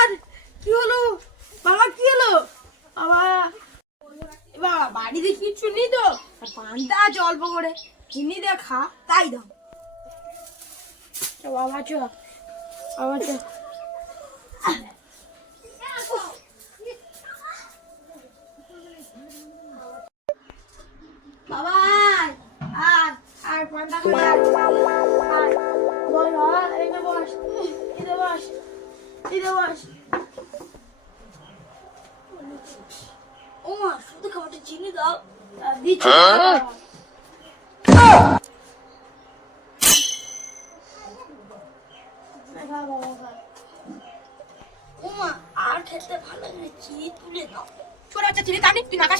আর কি হলো বাবা? কি হলো বাবা? বাবা বাড়িতে কিচ্ছু নেই তো? পান্তা আছে অল্প করে, চিনি দিয়ে খা, তাই দাও। বাবা চ, বাবা চ। বাবা আর আর পান্তা খা, আর বল বাবা, এই না বস, এই বস, এই বস। ও মা, শুধু খাবারটা চিনি দাও। দিচ্ছি। আর খেতে ভালো লাগে, চিনি তুলে দাও। ছোট বাচ্চা চিনি টানি, তুই নাকা